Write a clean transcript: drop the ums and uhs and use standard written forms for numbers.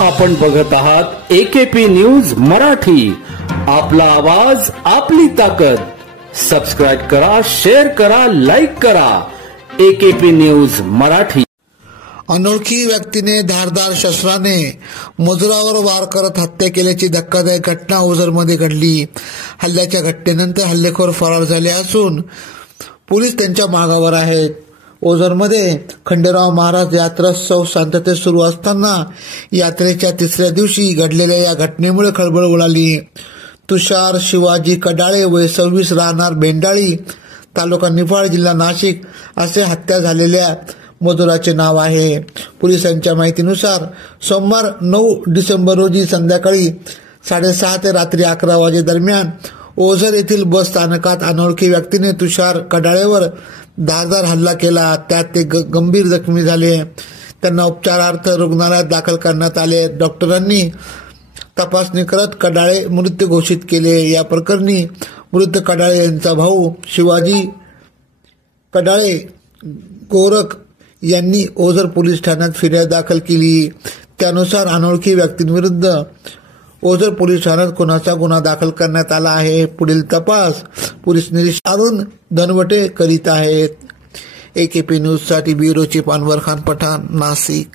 आपण बघत आहात AKP न्यूज मराठी. आपला आवाज आपली ताकद. सबस्क्राइब करा, शेअर करा, लाईक करा. AKP news Marathi. अनोळखी व्यक्तीने धारदार शस्त्राने मजुरावर वार करत हत्या केल्याची धक्कादायक घटना ओझरमध्ये घडली. हल्ल्याच्या घटनेनंतर हल्लेखोर फरार झाले असून पोलीस त्यांच्या मागावर आहेत. ओझरमध्ये खंडेराव महाराज यात्रोत्सव शांततेत सुरू असताना यात्रेच्या तिसऱ्या दिवशी घडलेल्या या घटनेमुळे खळबळ उडाली. तुषार शिवाजी कडाळे वय 26 राहणार बेंडाळी तालुका निफाड जिल्हा नाशिक असे हत्या झालेल्या मजुराचे नाव आहे. पोलिसांच्या माहितीनुसार सोमवार 9 डिसेंबर रोजी संध्याकाळी 6:30 ते रात्री 11 वाजे दरम्यान ओझर येथील बस स्थानकात अनोळखी व्यक्तीने तुषार कडाळेवर धारदार हल्ला केला. त्यात ते गंभीर जखमी झाले. त्यांना उपचारार्थ रुग्णालयात दाखल करण्यात आले. डॉक्टरांनी तपासणी करत कडाळे मृत घोषित केले. या प्रकरणी मृत कडाळे यांचा भाऊ शिवाजी कडाळे गोरख यांनी ओझर पोलीस ठाण्यात फिर्याद दाखल केली. त्यानुसार अनोळखी व्यक्तींविरुद्ध ओझर पोलीस ठाण्यात खुनाचा गुन्हा दाखल करण्यात आला आहे. पुढील तपास पोलीस निरीक्षक अरुण धनवटे करीत आहेत. AKP न्यूज साठी ब्युरो चीफ अनवर खान पठाण, नाशिक.